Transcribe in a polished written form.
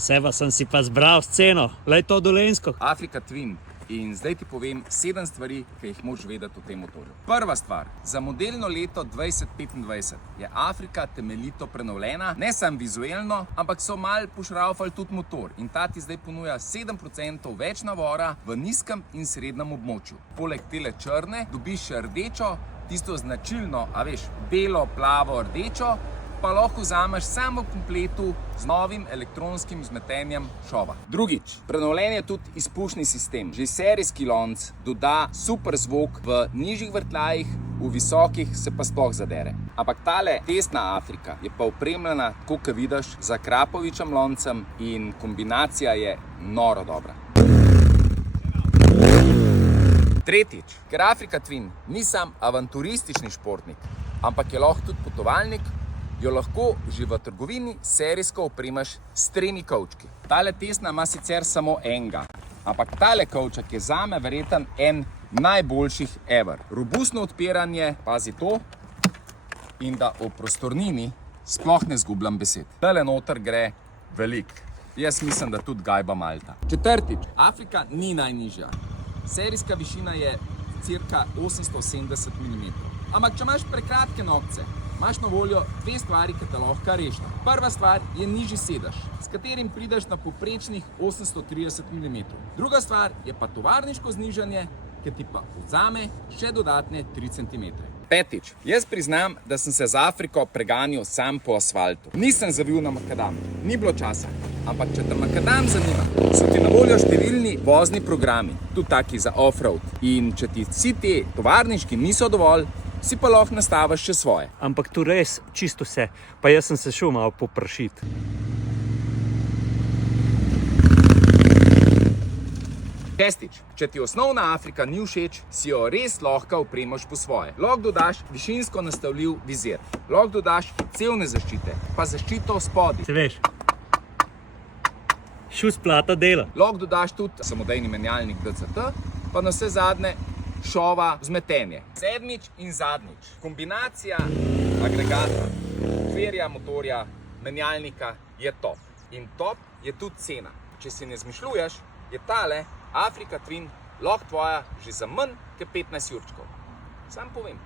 Seba sem si pa zbral sceno, lej to Dolenjsko. Afrika Twin. In zdaj ti povem 7 stvari, ki jih moraš vedeti o tem motorju. Prva stvar, za modelno leto 2025 je Afrika temeljito prenovljena, ne samo vizualno, ampak so mal pošraufali tudi motor. In ta ti zdaj ponuja 7% več navora v nizkem in srednjem območju. Poleg tele črne dobiš še rdečo, tisto značilno, a veš, belo, plavo, rdečo, pa lahko vzameš samo v kompletu z novim elektronskim vzmetenjem šova. Drugič, prenovljen je tudi izpušni sistem. Že serijski lonec doda super zvok v nižjih vrtljajih, v visokih se pa sploh zadere. Ampak tale testna Afrika je pa opremljena, tako kot vidiš, z Krapovičem loncem in kombinacija je noro dobra. Tretjič, ker Afrika Twin ni sam avanturistični športnik, ampak je lahko tudi potovalnik, jo lahko že v trgovini serijsko opremaš s 3 kovčki. Tale testna ima sicer samo enega, ampak tale kovček je zame verjeten en najboljših ever. Robustno odpiranje, pazi to, in da o prostornini sploh ne zgubljam besed. Tale noter gre veliko. Jaz mislim, da tudi gajba Malta. Četrtič, Afrika ni najnižja. Serijska višina je cirka 870 mm. Ampak če imaš prekratke nokce, imaš na voljo 2 stvari, ki te lahko rešita. Prva stvar je nižji sedež, s katerim prideš na povprečnih 830 mm. Druga stvar je pa tovarniško znižanje, ki ti pa vzame še dodatne 3 cm. Petič, jaz priznam, da sem se z Afriko preganjal sam po asfaltu. Nisem zavil na makadam, ni bilo časa. Ampak če te makadam zanima, so ti na voljo številni vozni programi, tudi taki za off-road. In če ti vsi te tovarniški niso dovolj, si pa lahko nastaviš še svoje. Ampak tu res čisto vse, pa jaz sem se šel malo poprašiti. Šestič, če ti osnovna Afrika ni všeč, si jo res lahko opremaš po svoje. Lahko dodaš višinsko nastavljiv vizir, lahko dodaš cevne zaščite, pa zaščito spodaj. Se veš, šus plata dela. Lahko dodaš tudi samodejni menjalnik DCT, pa na vse zadnje šova vzmetenje. Sedmič in zadnjič, kombinacija agregata, okvirja, motorja, menjalnika je top. In top je tudi cena. Če si ne zmišljuješ, je tale Afrika Twin lahko tvoja že za manj kot 15 jurčkov. Sam povem.